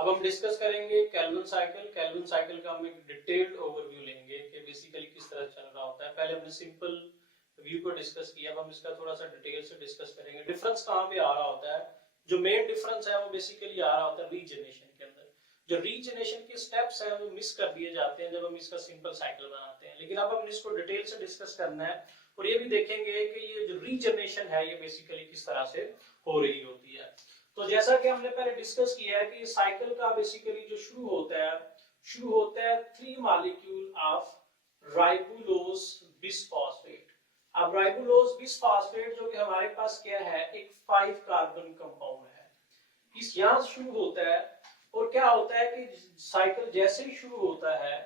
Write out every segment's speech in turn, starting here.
अब हम डिस्कस करेंगे केल्विन साइकिल। केल्विन साइकिल का हम एक डिटेल्ड ओवरव्यू लेंगे कि बेसिकली किस तरह चल रहा होता है। पहले हमने सिंपल व्यू को डिस्कस किया, अब हम इसका थोड़ा सा डिटेल से डिस्कस करेंगे। डिफरेंस कहाँ पे आ रहा होता है? जो मेन डिफरेंस है वो बेसिकली आ रहा होता है रीजनरेशन के अंदर। जो रीजनरेशन के स्टेप्स हैं वो मिस कर दिए जाते हैं जब हम इसका सिंपल साइकिल बनाते हैं, लेकिन अब हम इसको डिटेल से डिस्कस करना है और ये भी देखेंगे कि ये जो रीजनरेशन है ये बेसिकली किस तरह से हो रही होती है। तो जैसा कि हमने पहले डिस्कस किया है कि साइकिल का बेसिकली जो शुरू होता है 3 मॉलिक्यूल ऑफ राइबोलोज बिसफॉस्फेट। अब राइबोलोज बिसफॉस्फेट जो कि हमारे पास क्या है, एक 5 कार्बन कंपाउंड है। इस यहां शुरू होता है और क्या होता है कि साइकिल जैसे ही शुरू होता है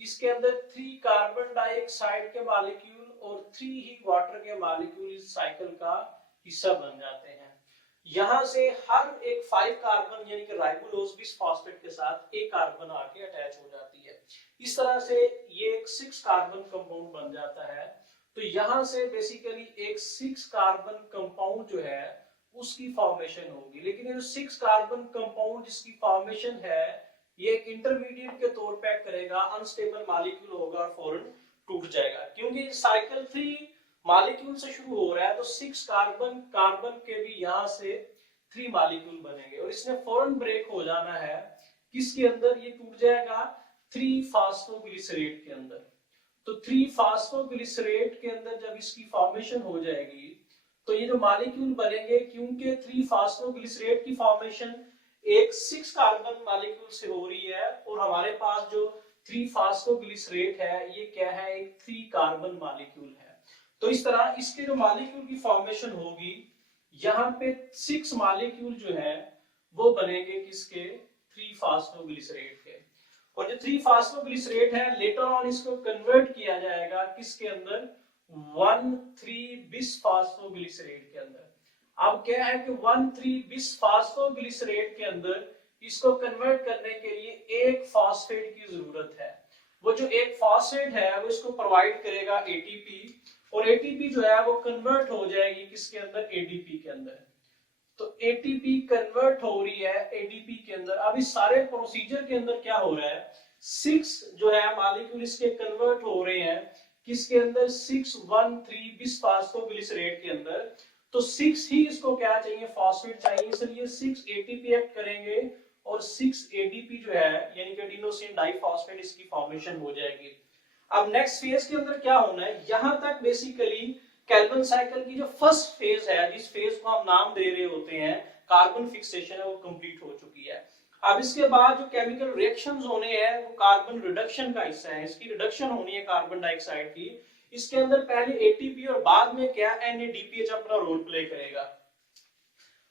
इसके अंदर 3 कार्बन डाइऑक्साइड के मॉलिक्यूल और 3 ही वाटर के मॉलिक्यूल इस साइकिल का हिस्सा बन जाते हैं। यहां से हर एक 5 कार्बन यानी कि राइबोलोज बिसफॉस्फेट के साथ एक कार्बन आके अटैच हो जाती है। इस तरह से ये एक 6 कार्बन कंपाउंड बन जाता है। तो यहां से बेसिकली एक 6 कार्बन कंपाउंड जो है उसकी फॉर्मेशन होगी, लेकिन ये जो 6 कार्बन कंपाउंड जिसकी फॉर्मेशन है ये एक इंटरमीडिएट के तौर पे करेगा, अनस्टेबल मॉलिक्यूल होगा और फौरन टूट जाएगा। क्योंकि साइकिल 3 मॉलिक्यूल से शुरू हो रहा है तो 6 कार्बन के भी यहां से 3 मॉलिक्यूल बनेंगे और इसने फौरन ब्रेक हो जाना है। किसके अंदर ये टूट जाएगा? 3 फास्फोग्लिसरेट के अंदर। तो 3 फास्फोग्लिसरेट के अंदर जब इसकी फॉर्मेशन हो जाएगी तो ये जो मॉलिक्यूल बनेंगे, क्योंकि 3 फास्फोग्लिसरेट की फॉर्मेशन एक 6 कार्बन मॉलिक्यूल से हो रही है और हमारे पास जो 3 फास्फोग्लिसरेट है ये क्या है, एक 3 कार्बन मॉलिक्यूल है। तो इस तरह इसके जो मॉलिक्यूल की फॉर्मेशन होगी यहाँ पे 6 मॉलिक्यूल जो है वो बनेंगे किसके? 3 फास्फोग्लिसरेट के। और जो 3 फास्फोग्लिसरेट है लेटर ऑन इसको कन्वर्ट किया जाएगा किसके अंदर? 1,3 बिसफॉस्फोग्लिसरेट के अंदर। अब क्या है कि 1,3 बिसफॉस्फोग्लिसरेट के अंदर इसको कन्वर्ट करने के लिए एक फॉस्फेट की जरूरत है। वो जो एक फॉस्फेट है वो इसको प्रोवाइड करेगा एटीपी और एटीपी जो है वो कन्वर्ट हो जाएगी किसके अंदर? एडीपी के अंदर। तो एटीपी कन्वर्ट हो रही है एडीपी के अंदर। अब इस सारे प्रोसीजर के अंदर क्या हो रहा है? 6 जो है मॉलिक्यूल इसके कन्वर्ट हो रहे हैं किसके अंदर? 6,1,3 बिसफॉस्फोग्लिसरेट के अंदर। तो 6 ही इसको क्या चाहिए? फॉस्फेट चाहिए, इसलिए 6 एटीपी एक्ट करेंगे और 6 एडीपी जो है यानी कि एडिनोसिन डाइफॉस्फेट इसकी फॉर्मेशन हो जाएगी। अब नेक्स्ट फेज के अंदर क्या होना है? यहां तक बेसिकली केल्विन साइकिल की जो फर्स्ट फेज है, जिस फेज को हम नाम दे रहे होते हैं कार्बन फिक्सेशन है, वो कंप्लीट हो चुकी है। अब इसके बाद जो केमिकल रिएक्शंस होने हैं वो कार्बन रिडक्शन का हिस्सा है। इसकी रिडक्शन होनी है कार्बन डाइऑक्साइड की। इसके अंदर पहले एटीपी और बाद में क्या? एनएडीपीएच अपना रोल प्ले करेगा।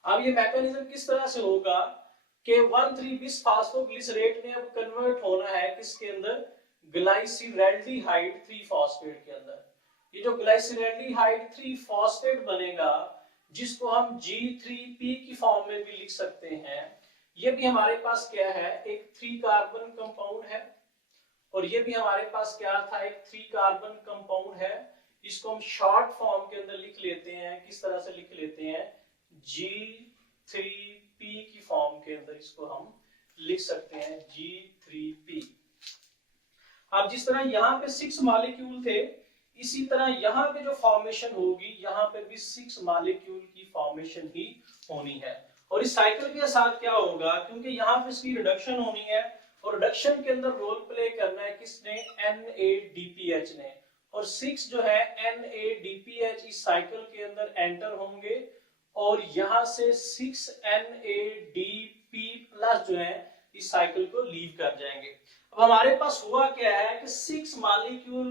अब ये मैकेनिज्म किस तरह से होगा कि 1,3 बिसफॉस्फोग्लिसरेट में अब कन्वर्ट होना है किसके अंदर? ग्लाइसिरैल्डिहाइड 3 फॉस्फेट के अंदर। ये जो ग्लाइसिरैल्डिहाइड 3 फॉस्फेट बनेगा जिसको हम G3P की फॉर्म में भी लिख सकते हैं, ये भी हमारे पास क्या है? एक 3 कार्बन कंपाउंड है और ये भी हमारे पास क्या था? एक 3 कार्बन कंपाउंड है। इसको हम शॉर्ट फॉर्म के अंदर लिख लेते हैं। किस तरह से लिख लेते हैं? G3P की फॉर्म के अंदर इसको हम लिख सकते हैं G3P। अब जिस तरह यहाँ पे 6 मॉलिक्यूल थे इसी तरह यहाँ पे जो फॉर्मेशन होगी यहाँ पे भी 6 मॉलिक्यूल की फॉर्मेशन ही होनी है। और इस साइकिल के साथ क्या होगा, क्योंकि यहाँ पे इसकी रिडक्शन होनी है और रिडक्शन के अंदर रोल प्ले करना है किसने? NADPH ने। और 6 जो है NADPH इस साइकिल के अंदर एंटर होंगे और यहाँ से 6 NADP प्लस जो है इस साइकिल को लीव कर जाएंगे। अब हमारे पास हुआ क्या है कि 6 मॉलिक्यूल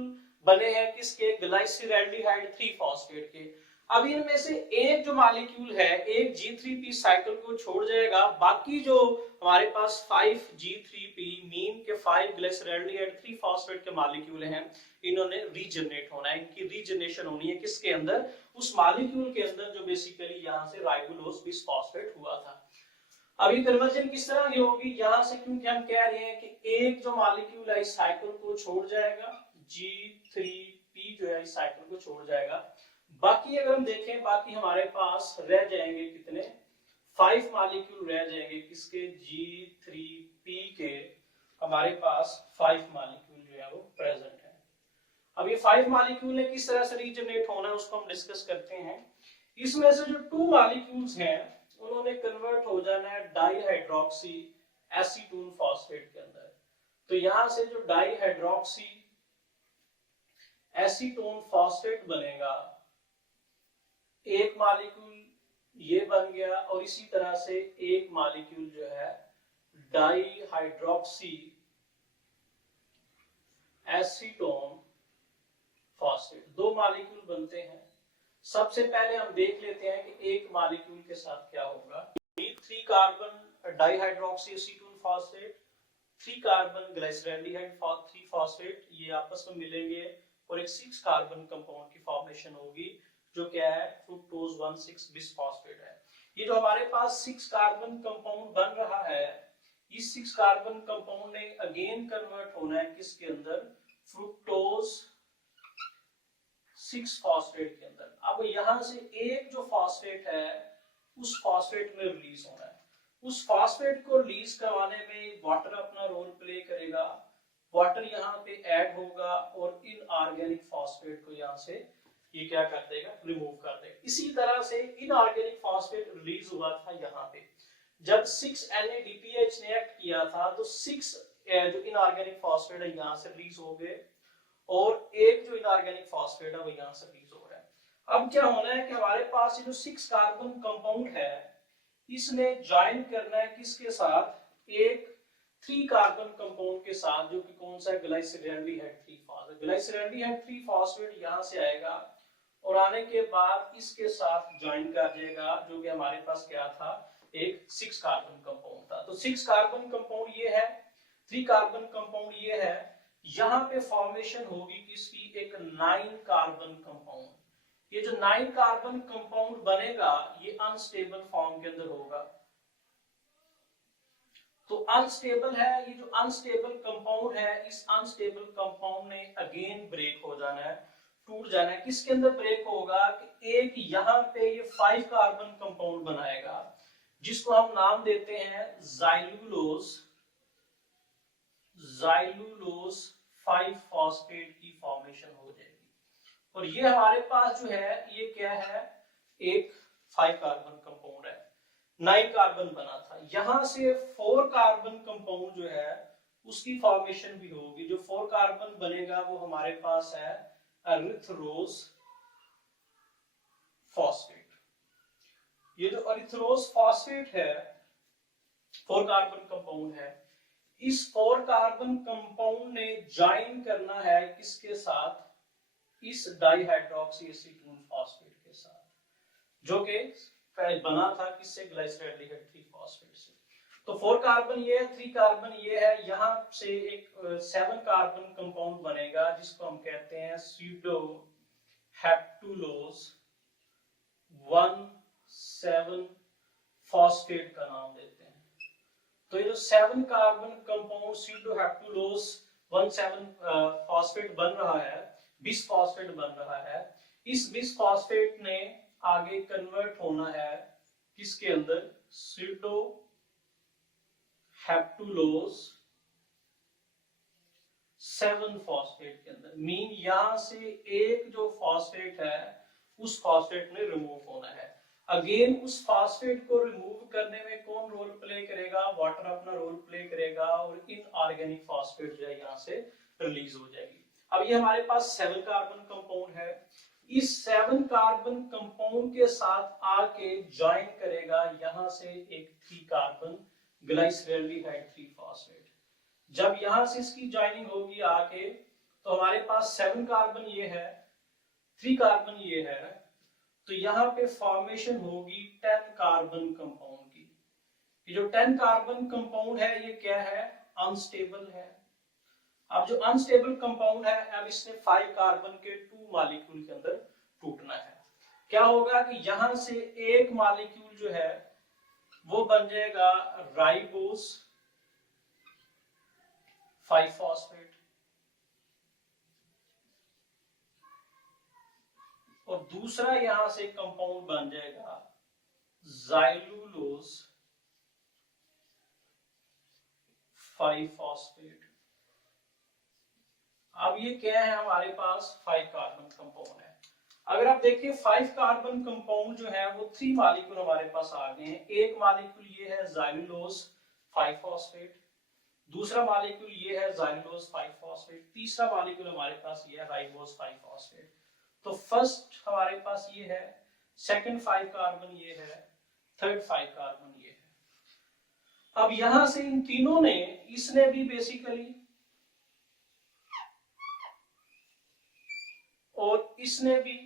बने हैं किसके? ग्लाइसिरैल्डिहाइड 3 फॉस्फेट के। अब इनमें से एक जो मॉलिक्यूल है एक G3P साइकिल को छोड़ जाएगा, बाकी जो हमारे पास 5 G3P मीन के 5 ग्लाइसिरैल्डिहाइड 3 फॉस्फेट के मॉलिक्यूल हैं, इन्होंने रीजनरेट होना है। इनकी रीजनरेशन होनी है किसके अंदर? उस मॉलिक्यूल के अंदर जो बेसिकली यहाँ से राइबोलोज बिसफॉस्फेट हुआ था। अब ये कन्वर्जन किस तरह की होगी? यहां से क्योंकि हम कह रहे हैं कि एक जो मॉलिक्यूल है इस साइकिल को छोड़ जाएगा, G3P जो है इस साइकिल को छोड़ जाएगा। बाकी अगर हम देखें बाकी हमारे पास रह जाएंगे कितने? 5 मॉलिक्यूल रह जाएंगे किसके? G3 हमारे पास 5 मॉलिक्यूल जो है वो प्रेजेंट है। अब ये 5 मॉलिक्यूल ने किस तरह से रीजनरेट होना है उसको हम डिस्कस करते हैं। इसमें से जो 2 मॉलिक्यूल्स हैं उन्होंने कन्वर्ट हो जाना है डाईहाइड्रोक्सी एसीटोन फॉस्फेट के अंदर। तो यहां से जो डाईहाइड्रोक्सी एसीटोन फॉस्फेट बनेगा, एक मॉलिक्यूल ये बन गया, और इसी तरह से एक मॉलिक्यूल जो है डाईहाइड्रोक्सी एसीटोन फॉस्फेट, 2 मॉलिक्यूल बनते हैं। सबसे पहले हम देख लेते हैं कि एक मॉलिक्यूल के साथ क्या होगा। 3 carbon dihydroxy acetone phosphate, 3 carbon glyceraldehyde 3 phosphate, ये आपस में मिलेंगे और एक 6 कार्बन कंपाउंड की फॉर्मेशन होगी जो क्या है फ्रुक्टोज 1,6 बिसफॉस्फेट है। ये जो हमारे पास 6 कार्बन कंपाउंड बन रहा है, इस 6 कार्बन कंपाउंड ने अगेन कन्वर्ट होना है किसके अंदर, फ्रुक्टोज 6 फॉस्फेट के अंदर। अब यहां से एक जो फॉस्फेट है उस फॉस्फेट में रिलीज होना है। उस फॉस्फेट को रिलीज करवाने में वाटर अपना रोल प्ले करेगा। वाटर यहाँ पे ऐड होगा और इनऑर्गेनिक फॉस्फेट को यहाँ से ये क्या कर देगा, रिमूव कर देगा। इसी तरह से इनऑर्गेनिक फॉस्फेट रिलीज हुआ था यहाँ पे जब 6NADPH ने एक्ट किया था, तो 6 जो इनऑर्गेनिक फॉस्फेट है यहाँ से रिलीज हो गए और एक जो इनऑर्गेनिक फॉस्फेट है वो यहाँ से रिलीज हो रहा है। अब क्या होना है कि हमारे पास ये जो 6 कार्बन कंपाउंड है इसने ज्वाइन करना है किसके साथ, एक 3 कार्बन कंपाउंड के साथ, जो कि कौन सा है, ग्लाइसरैल्डिहाइड 3 फॉस्फेट। ग्लाइसरैल्डिहाइड 3 फॉस्फेट यहां से आएगा और आने के बाद इसके साथ ज्वाइन कर जाएगा, जो कि हमारे पास क्या था, एक 6 कार्बन कंपाउंड था। तो 6 कार्बन कंपाउंड ये है, 3 कार्बन कंपाउंड ये है, यहाँ पे फॉर्मेशन होगी किसकी, एक 9 कार्बन कंपाउंड। ये जो 9 कार्बन कंपाउंड बनेगा ये अनस्टेबल फॉर्म के अंदर होगा। तो अनस्टेबल है, ये जो अनस्टेबल कंपाउंड है, इस अनस्टेबल कंपाउंड ने अगेन ब्रेक हो जाना है, टूट जाना है। किसके अंदर ब्रेक होगा कि एक यहाँ पे ये 5 कार्बन कंपाउंड बनाएगा जिसको हम नाम देते हैं ज़ाइलूलोज 5 फॉस्फेट की फॉर्मेशन हो जाएगी। और ये हमारे पास जो है ये क्या है, एक 5 कार्बन कंपाउंड है, 9 कार्बन बना था। यहां से 4 कार्बन कंपाउंड जो है उसकी फॉर्मेशन भी होगी। जो 4 कार्बन बनेगा वो हमारे पास है एरिथ्रोज फॉस्फेट। ये जो एरिथ्रोज फॉस्फेट है 4 कार्बन कंपाउंड है, इस 4 कार्बन कंपाउंड ने ज्वाइन करना है किसके साथ, इस डाईहाइड्रोक्सी एसीटोन फॉस्फेट के साथ, जो कि बना था किससे, ग्लाइसरैल्डिहाइड 3 फॉस्फेट से। तो 4 कार्बन ये है, 3 कार्बन ये है, यहां से एक 7 कार्बन कंपाउंड बनेगा जिसको हम कहते हैं स्यूडो हेप्टुलोज 1,7 फॉस्फेट का नाम देते हैं। तो ये जो 7 कार्बन कंपाउंड स्यूडो हेप्टुलोज 1,7 फॉस्फेट बन रहा है, बिसफॉस्फेट बन रहा है, इस बिसफॉस्फेट ने आगे कन्वर्ट होना है किसके अंदर, स्यूडो हेप्टुलोज 7 फॉस्फेट के अंदर। मीन यहां से एक जो फॉस्फेट है उस फॉस्फेट ने रिमूव होना है। अगेन उस फॉस्फेट को रिमूव करने में कौन रोल प्ले करेगा, वाटर अपना रोल प्ले करेगा और इनऑर्गेनिक फॉस्फेट जो है यहां से रिलीज हो जाएगी। अब ये हमारे पास 7 कार्बन कंपाउंड है, इस 7 कार्बन कंपाउंड के साथ आके ज्वाइन करेगा यहां से एक 3 कार्बन ग्लाइसरैल्डिहाइड 3 फॉस्फेट। जब यहां से इसकी ज्वाइनिंग होगी आके, तो हमारे पास 7 कार्बन ये है, 3 कार्बन ये है, तो यहाँ पे फॉर्मेशन होगी 10 कार्बन कंपाउंड की। ये जो 10 कार्बन कंपाउंड है ये क्या है, अनस्टेबल है। अब जो अनस्टेबल कंपाउंड है, अब इसने 5 कार्बन के 2 मॉलिक्यूल के अंदर टूटना है। क्या होगा कि यहां से एक मॉलिक्यूल जो है वो बन जाएगा राइबोस 5 फॉस्फेट, और दूसरा यहां से कंपाउंड बन जाएगा ज़ाइलूलोज 5-फॉस्फेट। अब ये क्या है, हमारे पास 5 कार्बन कंपाउंड है। अगर आप देखिए 5 कार्बन कंपाउंड जो है वो 3 मॉलिक्यूल हमारे पास आ गए हैं। एक मॉलिक्यूल ये है ज़ाइलुलोज 5-फॉस्फेट, दूसरा मॉलिक्यूल ये है ज़ाइलुलोज 5-फॉस्फेट, तीसरा मॉलिक्यूल हमारे पास ये है राइबोज 5-फॉस्फेट। तो फर्स्ट हमारे पास ये है, सेकंड 5 कार्बन ये है, थर्ड 5 कार्बन ये है। अब यहां से इन तीनों ने, इसने भी बेसिकली और इसने भी,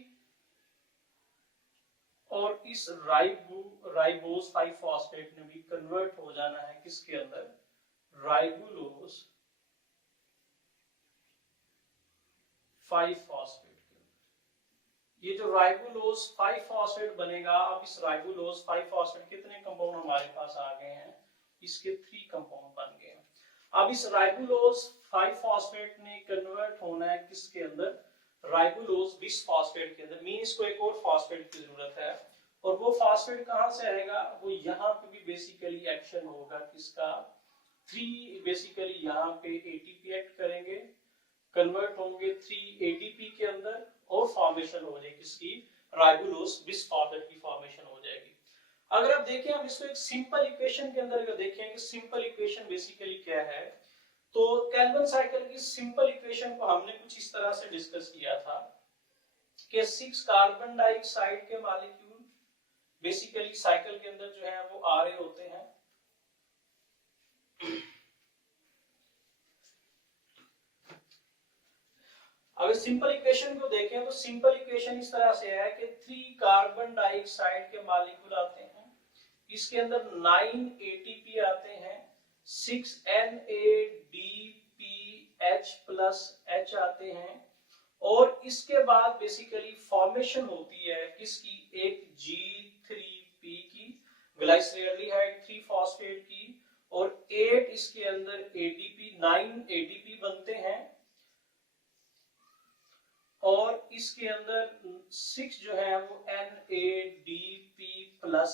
और इस राइबोज 5-फॉस्फेट ने भी कन्वर्ट हो जाना है किसके अंदर, राइबुलोज 5-फॉस्फेट के अंदर। ये जो राइबुलोज 5-फॉस्फेट बनेगा, अब इस राइबुलोज 5-फॉस्फेट कितने कंपाउंड हमारे पास आ गए हैं, इसके 3 कंपाउंड बन गए हैं। अब इस राइबुलोज 5-फॉस्फेट ने कन्वर्ट होना है किसके अंदर, राइबुलोज बिसफॉस्फेट के अंदर। मीन इसको एक और फॉस्फेट की जरूरत है, और वो फॉस्फेट कहां से आएगा, वो यहाँ पे भी बेसिकली एक्शन होगा किसका, 3 बेसिकली यहाँ पे एटीपी एक्ट करेंगे, कन्वर्ट होंगे 3 एटीपी के अंदर, और फॉर्मेशन हो जाएगी किसकी, राइबुलोज बिसफॉस्फेट की फॉर्मेशन हो जाएगी। अगर आप देखें, हम इसको एक सिंपल इक्वेशन के अंदर अगर देखें कि सिंपल इक्वेशन बेसिकली क्या है, तो केल्विन साइकिल की सिंपल इक्वेशन को हमने कुछ इस तरह से डिस्कस किया था कि 6 कार्बन डाइऑक्साइड के मॉलिक्यूल बेसिकली साइकिल के अंदर जो है वो आ रहे होते हैं। अगर सिंपल इक्वेशन को देखें तो सिंपल इक्वेशन इस तरह से है कि 3 कार्बन डाइऑक्साइड के मॉलिक्यूल आते हैं, इसके अंदर 9 एटीपी आते हैं, 6 NADPH+ आते हैं, और इसके बाद बेसिकली फॉर्मेशन होती है किसकी, एक G3P की, ग्लाइसरेल्डिहाइड 3-फॉस्फेट की, और 8 इसके अंदर ADP, 9 ADP बनते हैं, और इसके अंदर 6 जो है वो NADP+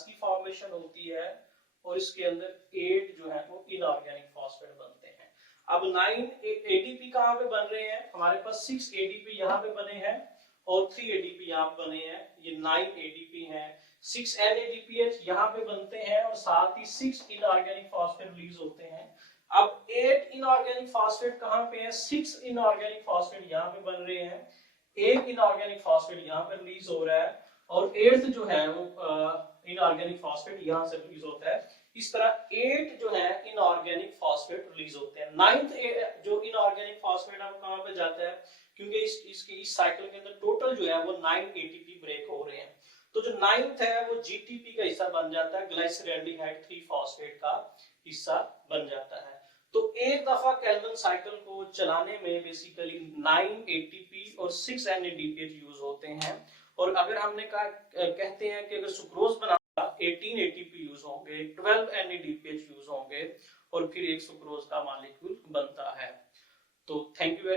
की फॉर्मेशन होती है, और इसके अंदर 8 जो है वो इनऑर्गेनिक फॉस्फेट बनते हैं। अब 9 ADP कहां पे बन रहे हैं, हमारे पास 6 ADP यहाँ पे बने हैं और 3 ADP यहाँ पे बने हैं, ये 9 ADP हैं। 6 NADPH यहाँ पे बनते हैं, और साथ ही 6 इनऑर्गेनिक फॉस्फेट रिलीज होते हैं। अब 8 इनऑर्गेनिक फॉस्फेट कहां पे है, 6 इनऑर्गेनिक फॉस्फेट यहाँ पे बन रहे हैं, एक इनऑर्गेनिक फॉस्फेट यहाँ पे रिलीज हो रहा है, और 8th जो है वो इनऑर्गेनिक फॉस्फेट यहाँ से रिलीज होता है। इस तरह 8 जो है इनऑर्गेनिक फॉस्फेट रिलीज होते हैं। 9th जो इनऑर्गेनिक फॉस्फेट है वो कहां पे जाता है, क्योंकि इस साइकिल के अंदर टोटल जो है वो 9 एटीपी ब्रेक हो रहे हैं, तो जो 9th है वो जीटीपी का हिस्सा बन जाता है, ग्लाइसरेल्डिहाइड 3-फॉस्फेट का हिस्सा बन जाता है। तो एक दफा केल्विन साइकिल को चलाने में बेसिकली 9 एटीपी और 6 NADPH यूज होते हैं, और अगर हमने कहा, कहते हैं कि अगर सुक्रोज बना 18 एटीपी यूज होंगे, 12 NADPH यूज होंगे, और फिर एक सुक्रोज का मॉलिक्यूल बनता है। तो थैंक यू वेरी